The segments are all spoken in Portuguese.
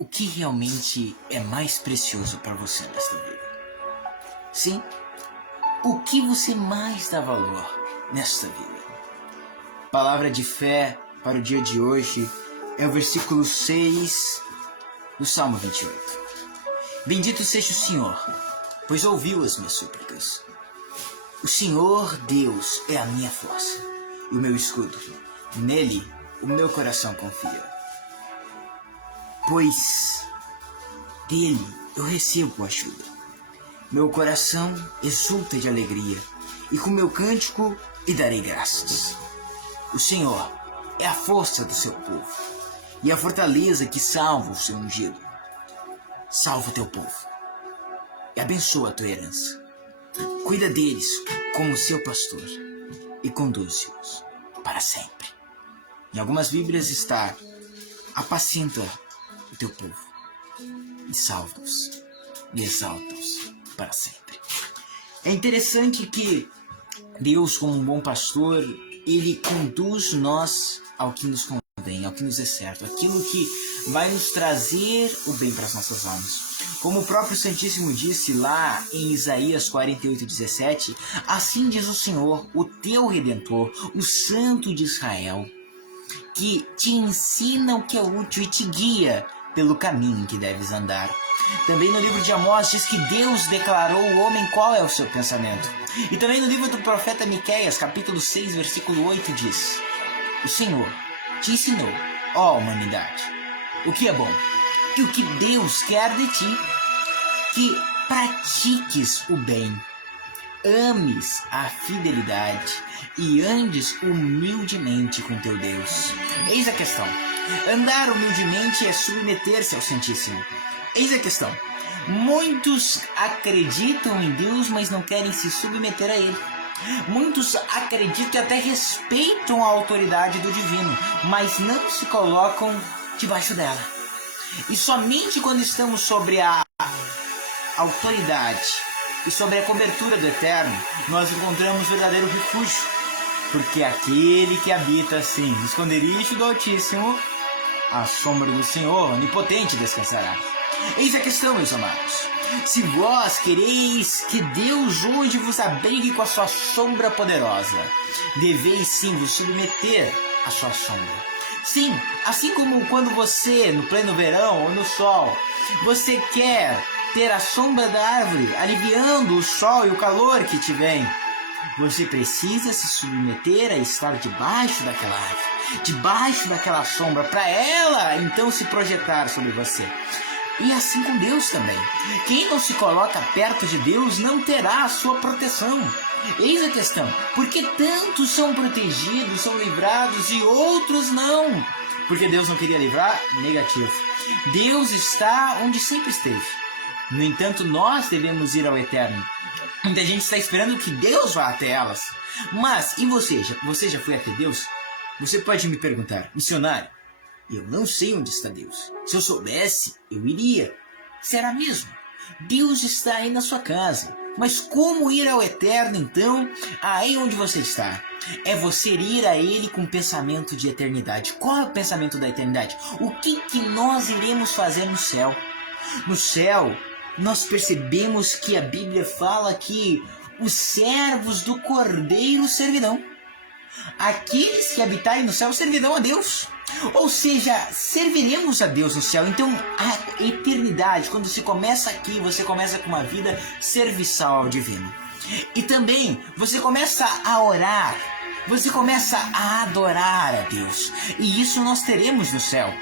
o que realmente é mais precioso para você nesta vida? Sim, o que você mais dá valor nesta vida? Palavra de fé para o dia de hoje é o versículo 6 do Salmo 28. Bendito seja o Senhor, pois ouviu as minhas súplicas. O Senhor Deus é a minha força e o meu escudo. Nele o meu coração confia. Pois dele eu recebo ajuda. Meu coração exulta de alegria, e com meu cântico lhe darei graças. O Senhor é a força do seu povo, e a fortaleza que salva o seu ungido. Salva o teu povo, e abençoa a tua herança. Cuida deles como seu pastor, e conduze-os para sempre. Em algumas Bíblias está: apacenta o teu povo, e salva-os, e exalta-os para sempre. É interessante que Deus, como um bom pastor, Ele conduz nós ao que nos convém, ao que nos é certo, aquilo que vai nos trazer o bem para as nossas almas. Como o próprio Santíssimo disse lá em Isaías 48:17, assim diz o Senhor, o teu Redentor, o Santo de Israel, que te ensina o que é útil e te guia pelo caminho em que deves andar. Também no livro de Amós diz que Deus declarou ao homem qual é o seu pensamento. E também no livro do profeta Miqueias, capítulo 6, versículo 8, diz: o Senhor te ensinou, ó humanidade, o que é bom e o que Deus quer de ti, que pratiques o bem, ames a fidelidade e andes humildemente com teu Deus. Eis a questão. Andar humildemente é submeter-se ao Santíssimo. Eis a questão. Muitos acreditam em Deus, mas não querem se submeter a Ele. Muitos acreditam e até respeitam a autoridade do divino, mas não se colocam debaixo dela. E somente quando estamos sobre a autoridade e sobre a cobertura do Eterno, nós encontramos o verdadeiro refúgio. Porque aquele que habita assim no esconderijo do Altíssimo, a sombra do Senhor onipotente descansará. Eis a questão, meus amados. Se vós quereis que Deus hoje vos abrigue com a sua sombra poderosa, deveis sim vos submeter à sua sombra. Sim, assim como quando você, no pleno verão ou no sol, você quer ter a sombra da árvore, aliviando o sol e o calor que te vem, você precisa se submeter a estar debaixo daquela árvore, debaixo daquela sombra, para ela então se projetar sobre você. E assim com Deus também. Quem não se coloca perto de Deus não terá a sua proteção. Eis a questão. Porque tantos são protegidos, são livrados e outros não? Porque Deus não queria livrar? Negativo. Deus está onde sempre esteve. No entanto, nós devemos ir ao Eterno. Muita gente está esperando que Deus vá até elas. Mas, e você? Você já foi até Deus? Você pode me perguntar: missionário, eu não sei onde está Deus. Se eu soubesse, eu iria. Será mesmo? Deus está aí na sua casa. Mas como ir ao Eterno, então, aí onde você está? É você ir a Ele com pensamento de eternidade. Qual é o pensamento da eternidade? O que nós iremos fazer no céu? No céu, nós percebemos que a Bíblia fala que os servos do Cordeiro servirão. Aqueles que habitarem no céu servirão a Deus. Ou seja, serviremos a Deus no céu. Então, a eternidade, quando se começa aqui, você começa com uma vida serviçal ao divino. E também, você começa a orar, você começa a adorar a Deus. E isso nós teremos no céu.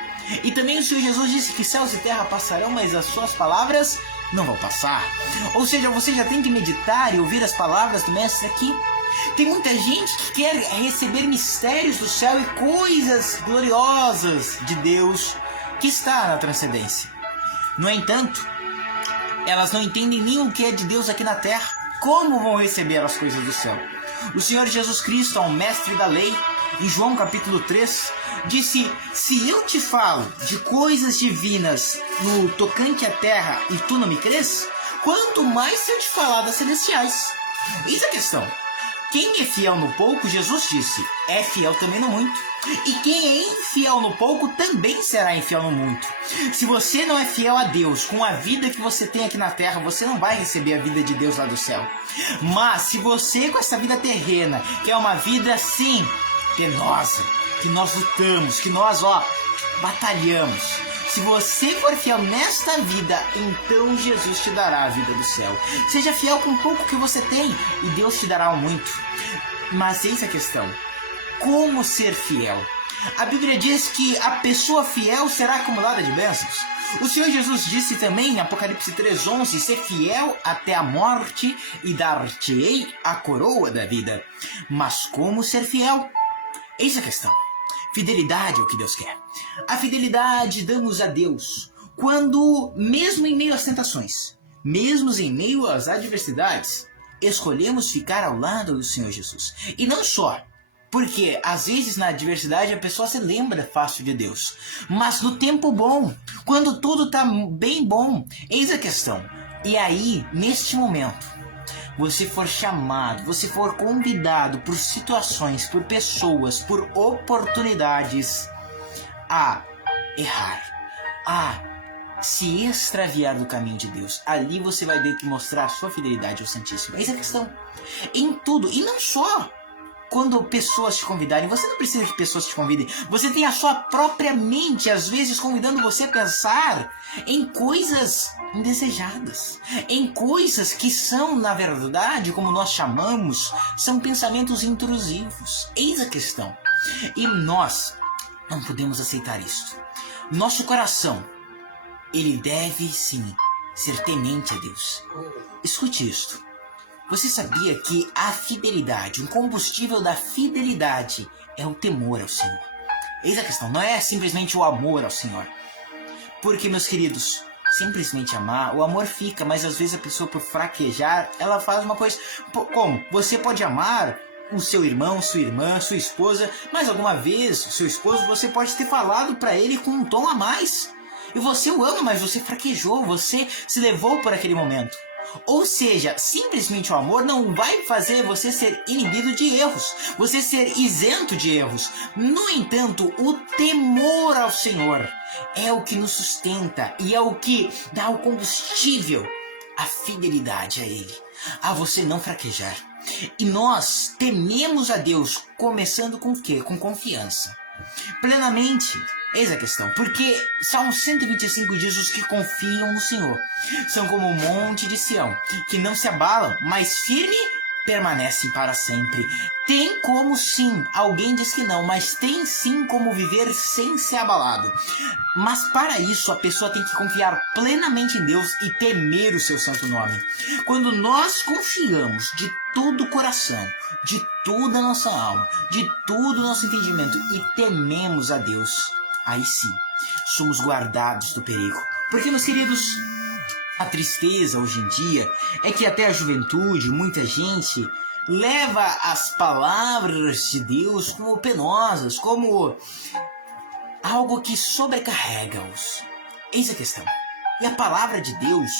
E também o Senhor Jesus disse que céus e terra passarão, mas as suas palavras não vão passar. Ou seja, você já tem que meditar e ouvir as palavras do Mestre aqui. Tem muita gente que quer receber mistérios do céu e coisas gloriosas de Deus que está na transcendência. No entanto, elas não entendem nem o que é de Deus aqui na terra. Como vão receber as coisas do céu? O Senhor Jesus Cristo, o mestre da lei, em João capítulo 3, disse: se eu te falo de coisas divinas no tocante à terra e tu não me crês, quanto mais se eu te falar das celestiais. Eis a questão. Quem é fiel no pouco, Jesus disse, é fiel também no muito. E quem é infiel no pouco também será infiel no muito. Se você não é fiel a Deus com a vida que você tem aqui na terra, você não vai receber a vida de Deus lá do céu. Mas se você com essa vida terrena, que é uma vida assim, penosa, que nós lutamos, que nós batalhamos, se você for fiel nesta vida, então Jesus te dará a vida do céu. Seja fiel com o pouco que você tem e Deus te dará o muito. Mas eis a questão. Como ser fiel? A Bíblia diz que a pessoa fiel será acumulada de bênçãos. O Senhor Jesus disse também em Apocalipse 3:11, ser fiel até a morte e dar-te-ei a coroa da vida. Mas como ser fiel? Eis a questão. Fidelidade é o que Deus quer. A fidelidade damos a Deus quando, mesmo em meio às tentações, mesmo em meio às adversidades, escolhemos ficar ao lado do Senhor Jesus. E não só, porque às vezes na adversidade a pessoa se lembra fácil de Deus, mas no tempo bom, quando tudo está bem bom, eis a questão. E aí, neste momento, você for chamado, você for convidado por situações, por pessoas, por oportunidades a errar, a se extraviar do caminho de Deus, ali você vai ter que mostrar a sua fidelidade ao Santíssimo. Essa é a questão. Em tudo, e não só quando pessoas te convidarem, você não precisa que pessoas te convidem. Você tem a sua própria mente, às vezes, convidando você a pensar em coisas indesejadas. Em coisas que são, na verdade, como nós chamamos, são pensamentos intrusivos. Eis a questão. E nós não podemos aceitar isso. Nosso coração, ele deve, sim, ser temente a Deus. Escute isto. Você sabia que a fidelidade, um combustível da fidelidade é o temor ao Senhor? Eis a questão, não é simplesmente o amor ao Senhor. Porque, meus queridos, simplesmente amar, o amor fica, mas às vezes a pessoa por fraquejar, ela faz uma coisa... Como? Você pode amar o seu irmão, sua irmã, sua esposa, mas alguma vez, o seu esposo, você pode ter falado para ele com um tom a mais. E você o ama, mas você fraquejou, você se levou por aquele momento. Ou seja, simplesmente o amor não vai fazer você ser inibido de erros, você ser isento de erros. No entanto, o temor ao Senhor é o que nos sustenta e é o que dá o combustível, a fidelidade a Ele, a você não fraquejar. E nós tememos a Deus, começando com o quê? Com confiança. Plenamente. Eis a questão, porque Salmo 125 diz: os que confiam no Senhor são como o monte de Sião, que não se abalam, mas firme permanecem para sempre. Tem como sim, alguém diz que não, mas tem sim como viver sem ser abalado. Mas para isso a pessoa tem que confiar plenamente em Deus e temer o seu santo nome. Quando nós confiamos de todo o coração, de toda a nossa alma, de todo o nosso entendimento e tememos a Deus, aí sim, somos guardados do perigo. Porque, meus queridos, a tristeza hoje em dia é que até a juventude, muita gente, leva as palavras de Deus como penosas, como algo que sobrecarrega-os. Eis a questão. E a palavra de Deus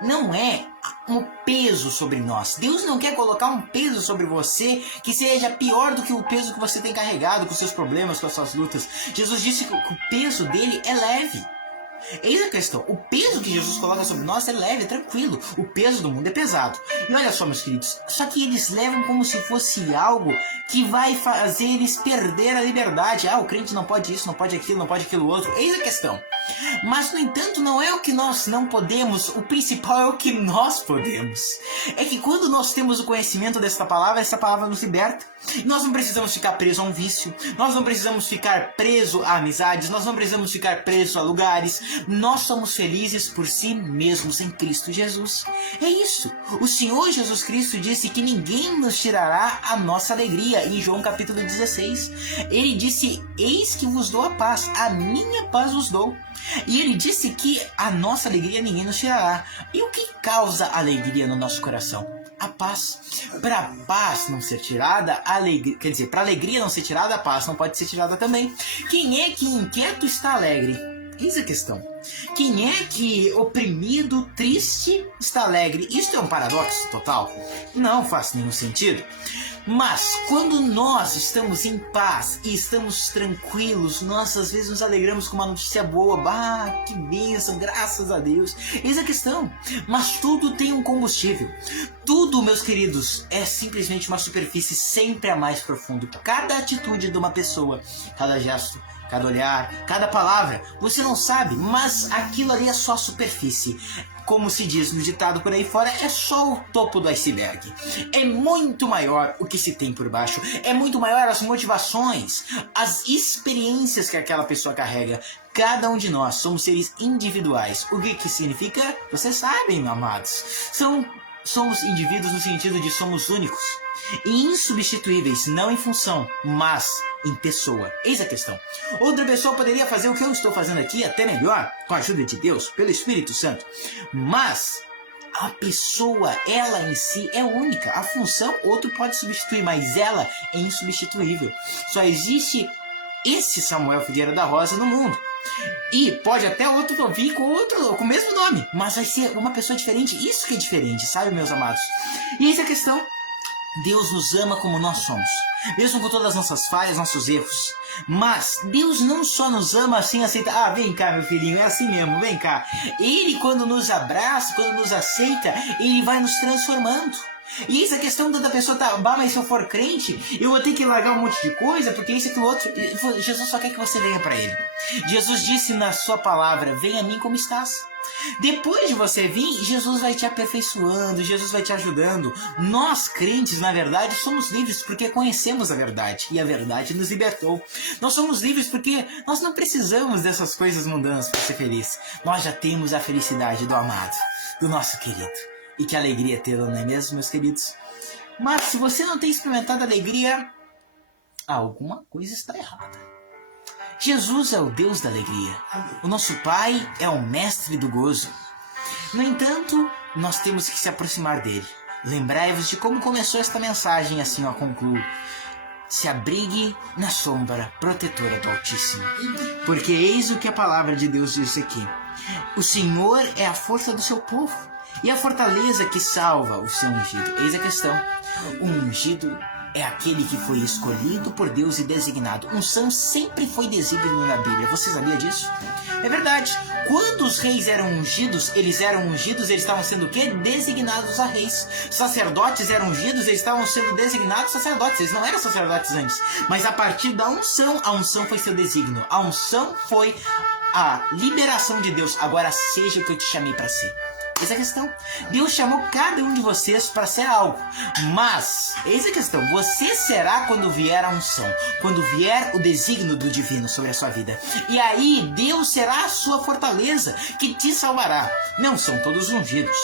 não é um peso sobre nós. Deus não quer colocar um peso sobre você que seja pior do que o peso que você tem carregado com seus problemas, com as suas lutas. Jesus disse que o peso dele é leve. Eis a questão, o peso que Jesus coloca sobre nós é leve, é tranquilo. O peso do mundo é pesado. E olha só, meus queridos, só que eles levam como se fosse algo que vai fazer eles perder a liberdade. O crente não pode isso, não pode aquilo outro. Eis a questão. Mas, no entanto, não é o que nós não podemos, o principal é o que nós podemos. É que quando nós temos o conhecimento desta palavra, essa palavra nos liberta. Nós não precisamos ficar presos a um vício, nós não precisamos ficar presos a amizades, nós não precisamos ficar presos a lugares. Nós somos felizes por si mesmos em Cristo Jesus. É isso. O Senhor Jesus Cristo disse que ninguém nos tirará a nossa alegria, em João capítulo 16. Ele disse: eis que vos dou a paz, a minha paz vos dou. E ele disse que a nossa alegria ninguém nos tirará. E o que causa alegria no nosso coração? A paz. Para a paz não ser tirada, a alegria, quer dizer, para a alegria não ser tirada, a paz não pode ser tirada também. Quem é que inquieto está alegre? Eis a questão. Quem é que, oprimido, triste, está alegre? Isto é um paradoxo total? Não faz nenhum sentido. Mas quando nós estamos em paz e estamos tranquilos, nós às vezes nos alegramos com uma notícia boa. Ah, que bênção, graças a Deus. Eis a questão. Mas tudo tem um combustível. Tudo, meus queridos, é simplesmente uma superfície sempre a mais profundo. Cada atitude de uma pessoa, cada gesto, cada olhar, cada palavra, você não sabe, mas aquilo ali é só superfície. Como se diz no ditado por aí fora, é só o topo do iceberg. É muito maior o que se tem por baixo. É muito maior as motivações, as experiências que aquela pessoa carrega. Cada um de nós somos seres individuais. O que significa? Vocês sabem, amados. Somos indivíduos no sentido de somos únicos e insubstituíveis, não em função, mas em pessoa. Eis a questão. Outra pessoa poderia fazer o que eu estou fazendo aqui, até melhor, com a ajuda de Deus, pelo Espírito Santo. Mas a pessoa, ela em si é única. A função, outro pode substituir, mas ela é insubstituível. Só existe esse Samuel Figueira da Rosa no mundo. E pode até outro vir com o mesmo nome, mas vai ser uma pessoa diferente. Isso que é diferente, sabe, meus amados? E essa é a questão. Deus nos ama como nós somos, mesmo com todas as nossas falhas, nossos erros. Mas Deus não só nos ama assim, aceita. Ah, vem cá, meu filhinho, é assim mesmo, vem cá. Ele, quando nos abraça, quando nos aceita, Ele vai nos transformando. E essa questão da pessoa tá, mas se eu for crente, eu vou ter que largar um monte de coisa, porque isso e aquilo outro. Jesus só quer que você venha para Ele. Jesus disse na sua palavra, venha a mim como estás. Depois de você vir, Jesus vai te aperfeiçoando, Jesus vai te ajudando. Nós, crentes, na verdade, somos livres porque conhecemos a verdade. E a verdade nos libertou. Nós somos livres porque nós não precisamos dessas coisas mundanas para ser feliz. Nós já temos a felicidade do amado, do nosso querido. E que alegria tê-lo, não é mesmo, meus queridos? Mas se você não tem experimentado alegria, alguma coisa está errada. Jesus é o Deus da alegria. O nosso Pai é o mestre do gozo. No entanto, nós temos que se aproximar dele. Lembrai-vos de como começou esta mensagem, assim eu concluo. Se abrigue na sombra protetora do Altíssimo. Porque eis o que a palavra de Deus diz aqui. O Senhor é a força do seu povo e a fortaleza que salva o seu ungido. Eis a questão. O ungido é aquele que foi escolhido por Deus e designado. Unção sempre foi desígnio na Bíblia. Você sabia disso? É verdade. Quando os reis eram ungidos, eles estavam sendo o quê? Designados a reis. Sacerdotes eram ungidos, eles estavam sendo designados sacerdotes. Eles não eram sacerdotes antes. Mas a partir da unção, a unção foi seu desígnio. A unção foi a liberação de Deus. Agora seja o que eu te chamei para ser. Essa é a questão. Deus chamou cada um de vocês para ser algo. Mas, eis a questão. Você será quando vier a unção. Quando vier o desígnio do divino sobre a sua vida. E aí, Deus será a sua fortaleza que te salvará. Não são todos ungidos,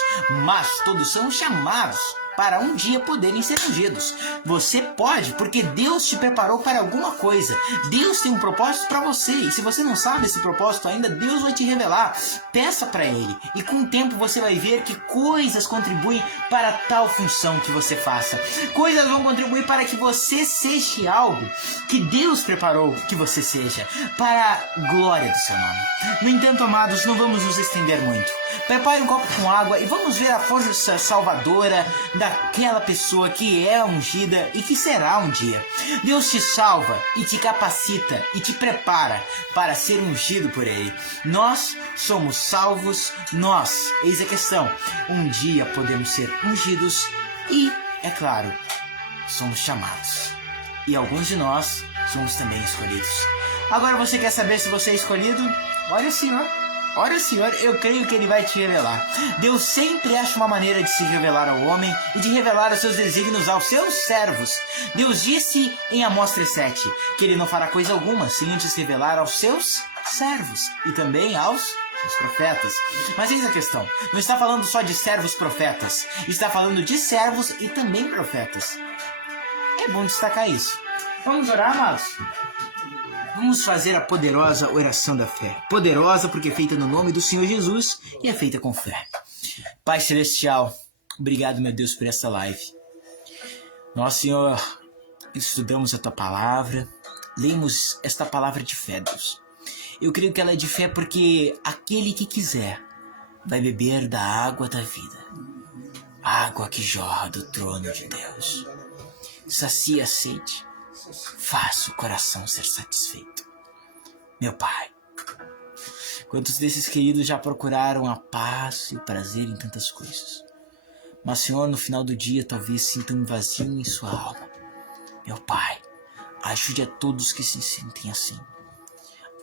mas todos são chamados para um dia poderem ser ungidos. Você pode, porque Deus te preparou para alguma coisa. Deus tem um propósito para você. E se você não sabe esse propósito ainda, Deus vai te revelar. Peça para Ele. E com o tempo você vai ver que coisas contribuem para tal função que você faça. Coisas vão contribuir para que você seja algo que Deus preparou que você seja, para a glória do seu nome. No entanto, amados, não vamos nos estender muito. Prepare um copo com água e vamos ver a força salvadora daquela pessoa que é ungida e que será um dia. Deus te salva e te capacita e te prepara para ser ungido por Ele. Nós somos salvos, eis a questão, um dia podemos ser ungidos e, é claro, somos chamados. E alguns de nós somos também escolhidos. Agora você quer saber se você é escolhido? Olha, Senhor. Ora, Senhor, eu creio que Ele vai te revelar. Deus sempre acha uma maneira de se revelar ao homem e de revelar os seus desígnios aos seus servos. Deus disse em Amós 3:7 que Ele não fará coisa alguma sem antes revelar aos seus servos e também aos seus profetas. Mas eis a questão, não está falando só de servos profetas, está falando de servos e também profetas. É bom destacar isso. Vamos orar, amados? Vamos fazer a poderosa oração da fé. Poderosa porque é feita no nome do Senhor Jesus e é feita com fé. Pai Celestial, obrigado, meu Deus, por essa live. Nós, Senhor, estudamos a Tua palavra, lemos esta palavra de fé, Deus. Eu creio que ela é de fé porque aquele que quiser vai beber da água da vida, água que jorra do trono de Deus. Sacia a sede, faça o coração ser satisfeito. Meu Pai, quantos desses queridos já procuraram a paz e o prazer em tantas coisas, mas, Senhor, no final do dia talvez sintam um vazio em sua alma. Meu Pai, ajude a todos que se sentem assim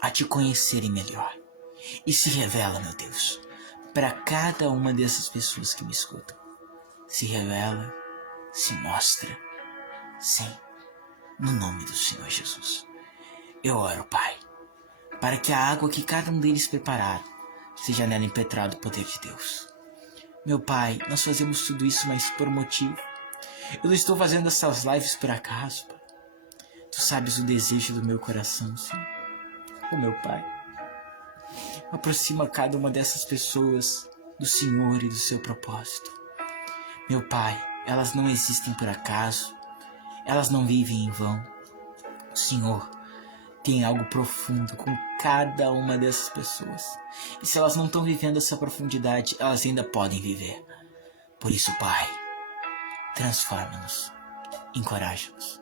a te conhecerem melhor. E se revela, meu Deus, para cada uma dessas pessoas que me escutam. Se revela, se mostra. Sim, no nome do Senhor Jesus. Eu oro, Pai, para que a água que cada um deles preparar seja nela impetrado o poder de Deus. Meu Pai, nós fazemos tudo isso, mas por um motivo. Eu não estou fazendo essas lives por acaso, Pai. Tu sabes o desejo do meu coração, Senhor. Oh, meu Pai, aproxima cada uma dessas pessoas do Senhor e do seu propósito. Meu Pai, elas não existem por acaso. Elas não vivem em vão. O Senhor tem algo profundo com cada uma dessas pessoas. E se elas não estão vivendo essa profundidade, elas ainda podem viver. Por isso, Pai, transforma-nos, encoraja-nos,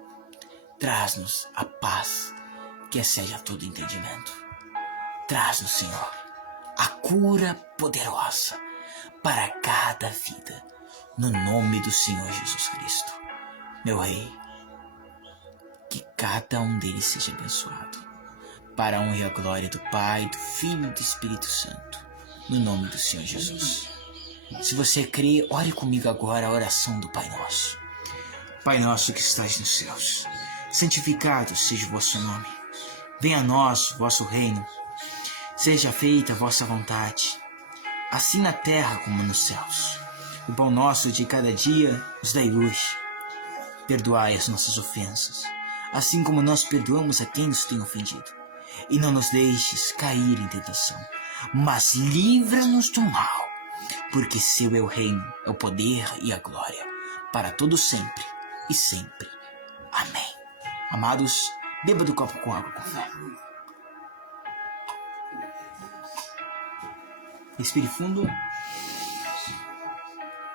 traz-nos a paz que excede a todo entendimento. Traz-nos, Senhor, a cura poderosa para cada vida, no nome do Senhor Jesus Cristo. Meu Rei, que cada um deles seja abençoado, para a honra e a glória do Pai, do Filho e do Espírito Santo, no nome do Senhor Jesus. Se você crê, ore comigo agora a oração do Pai Nosso. Pai nosso que estais nos céus, santificado seja o vosso nome. Venha a nós o vosso reino. Seja feita a vossa vontade, assim na terra como nos céus. O pão nosso de cada dia nos dai hoje. Perdoai as nossas ofensas, assim como nós perdoamos a quem nos tem ofendido. E não nos deixes cair em tentação, mas livra-nos do mal, porque seu é o reino, é o poder e a glória, para todo sempre e sempre. Amém. Amados, beba do copo com água com fé. Respire fundo.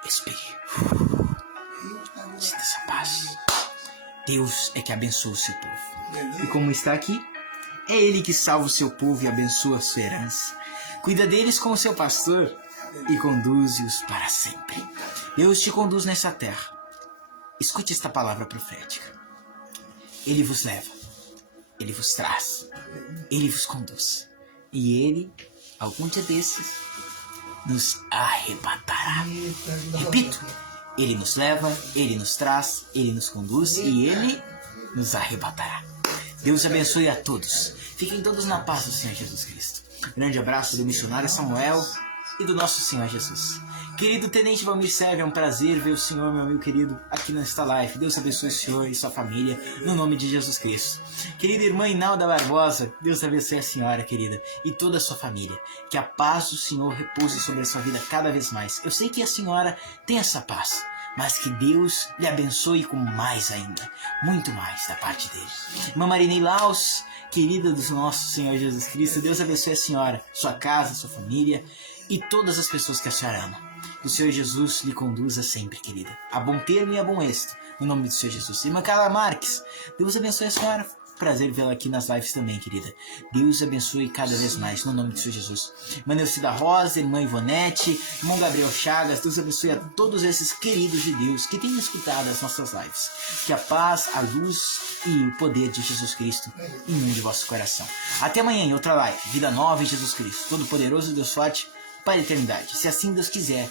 Expire. Sinta essa paz. Deus é que abençoa o seu povo. E como está aqui, é Ele que salva o seu povo e abençoa a sua herança. Cuida deles como seu pastor e conduze-os para sempre. Deus te conduz nessa terra. Escute esta palavra profética. Ele vos leva, Ele vos traz, Ele vos conduz. E Ele, algum dia desses, nos arrebatará. Repito, Ele nos leva, Ele nos traz, Ele nos conduz e Ele nos arrebatará. Deus abençoe a todos. Fiquem todos na paz do Senhor Jesus Cristo. Grande abraço do missionário Samuel e do nosso Senhor Jesus. Querido Tenente Valmir Sérgio, é um prazer ver o Senhor, meu amigo querido, aqui nesta live. Deus abençoe o Senhor e sua família, no nome de Jesus Cristo. Querida irmã Inalda Barbosa, Deus abençoe a senhora, querida, e toda a sua família. Que a paz do Senhor repouse sobre a sua vida cada vez mais. Eu sei que a senhora tem essa paz, mas que Deus lhe abençoe com mais ainda, muito mais da parte dele. Irmã Marinei Laus, querida do nosso Senhor Jesus Cristo, Deus abençoe a senhora, sua casa, sua família e todas as pessoas que a senhora ama. Que o Senhor Jesus lhe conduza sempre, querida, a bom termo e a bom êxito, no nome do Senhor Jesus. Irmã Carla Marques, Deus abençoe a senhora. Prazer vê-la aqui nas lives também, querida. Deus abençoe cada vez mais, no nome do Senhor Jesus. Irmã Neucida Rosa, irmã Ivonete, irmão Gabriel Chagas, Deus abençoe a todos esses queridos de Deus que têm escutado as nossas lives. Que a paz, a luz e o poder de Jesus Cristo inunde vosso coração. Até amanhã em outra live. Vida nova em Jesus Cristo. Todo-Poderoso Deus forte para a eternidade. Se assim Deus quiser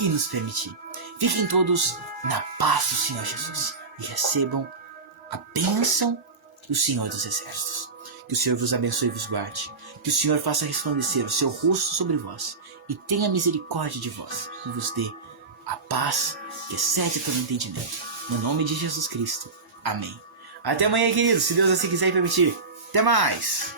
e nos permitir. Fiquem todos na paz do Senhor Jesus e recebam a bênção do Senhor dos Exércitos. Que o Senhor vos abençoe e vos guarde. Que o Senhor faça resplandecer o seu rosto sobre vós e tenha misericórdia de vós e vos dê a paz que excede todo entendimento. No nome de Jesus Cristo. Amém. Até amanhã, queridos, se Deus assim quiser e permitir. Até mais!